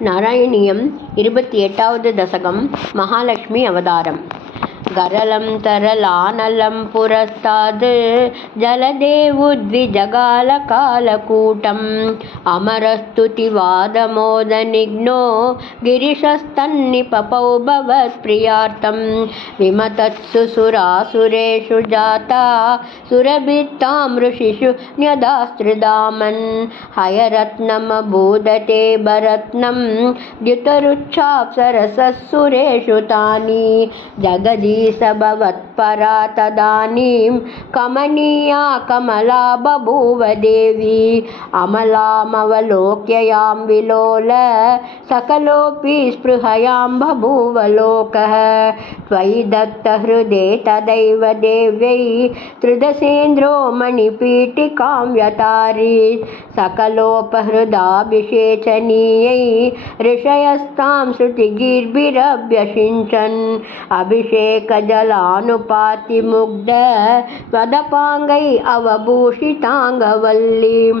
நாராயணியம் இருபத்தி எட்டாவது தசகம் மகாலட்சுமி அவதாரம். गरलं तरलानलं पुरस्ताद् जलदेवुद्विजगालकालकूटम् अमरस्तुतिवादमोदनिघ्नो गिरिशस्तन्निपपौ भवत्प्रियार्थं विमतत्सु सुरासुरेषु जाता सुरभित्तां ऋषिषु न्यदास्त्रिदामन् हयरत्नमभूदते भरत्नं द्युतरुच्छाप्सरसस्सुरेषु तानि जगदी भवत्परा तदानीं कमनीया कमला बभूव देवी अमलामवलोक्य विलोल सकलोऽपि स्पृहयां बभूव लोकः त्वयि दत्तहृदे तदैव देव्यै त्रिदशेन्द्रो मणिपीठिकां व्यतारि सकलोपहृदाभिषेचनीयै ऋषयस्तां श्रुतिगीर्भिरभ्यषिञ्चन्। अभिषेक ಕಜಲಾನುಪಾತಿ ಮುಗ್ಧ ಪದಪಾಂಗೈ ಅವಭೂಷಿತಾಂಗವಲ್ಲಿ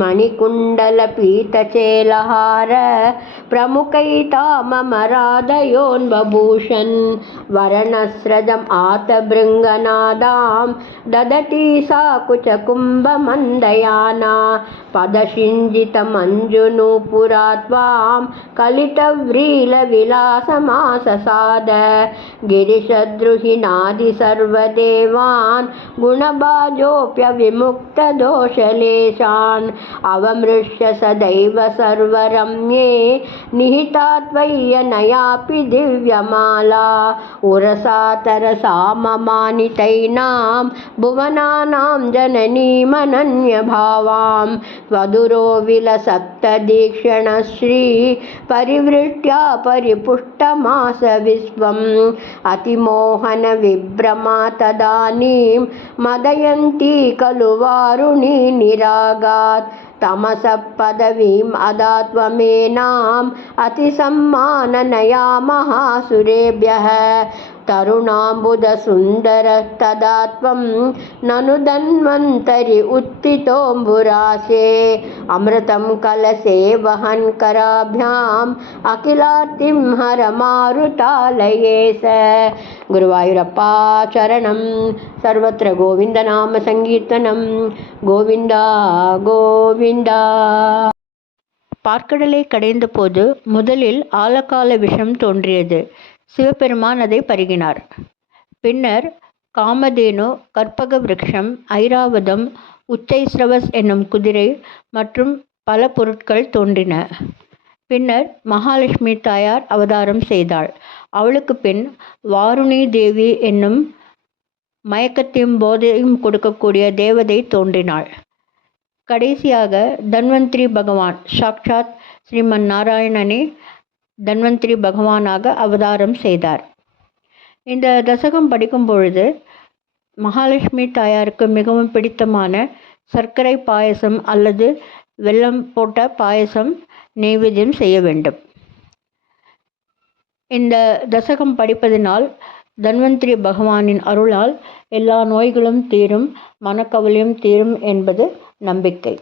मणिकुण्डलपीतचेलहार प्रमुखैताममराधयोन्बभूषन् वर्णस्रजम् आतभृङ्गनादां ददती सा कुचकुम्भमन्दयाना पदशिञ्जितमञ्जुनूपुरा त्वां कलितव्रीलविलासमाससाद गिरिशद्रुहिणादि सर्वदेवान् गुणबाजोऽप्यविमुक्तदोषलेशान् अवमृश्य सदैव सर्वरम्ये निहिता त्वय्यनयापि दिव्यमाला उरसा तरसा ममानितैनां भुवनानां जननीमनन्यभावां त्वदुरो विलसप्तदीक्षणश्री परिवृष्ट्या परिपुष्टमास विश्वम् अतिमोहनविभ्रमा तदानीं मदयन्ती खलु वारुणी निरागात् तमसपदवीम् अदा त्वमेनाम् अतिसम्माननया महासुरेभ्यः तरुणाम्बुदसुन्दरस्तदा त्वं ननु धन्वन्तरि उत्थितोऽम्बुराशे अमृतं कलशे वहन् कराभ्याम् अखिलार्तिं हर मारुतालये स गुरुवायुरप्पा चरणं सर्वत्र गोविन्दनामसङ्कीर्तनं गोविन्दा गोविन्दा பார்க்கடலை கடைந்தபோது முதலில் ஆலகால விஷம் தோன்றியது சிவபெருமான் அதை பருகினார் பின்னர் காமதேனு கற்பக விருட்சம் ஐராவதம் உச்சைஸ்ரவஸ் என்னும் குதிரை மற்றும் பல பொருட்கள் தோன்றின. பின்னர் மகாலட்சுமி தாயார் அவதாரம் செய்தாள். அவளுக்கு பின் வாருணி தேவி என்னும் மயக்கத்தையும் போதையும் கொடுக்கக்கூடிய தேவதை தோன்றினாள். கடைசியாக தன்வந்திரி பகவான் சாக்ஷாத் ஸ்ரீமன் நாராயணனே தன்வந்திரி பகவானாக அவதாரம் செய்தார். இந்த தசகம் படிக்கும் பொழுது மகாலட்சுமி தாயாருக்கு மிகவும் பிடித்தமான சர்க்கரை பாயசம் அல்லது வெல்லம் போட்ட பாயசம் நெய்வேத்தியம் செய்ய வேண்டும். இந்த தசகம் படிப்பதனால் தன்வந்திரி பகவானின் அருளால் எல்லா நோய்களும் தீரும் மனக்கவலையும் தீரும் என்பது நம்பிக்கை.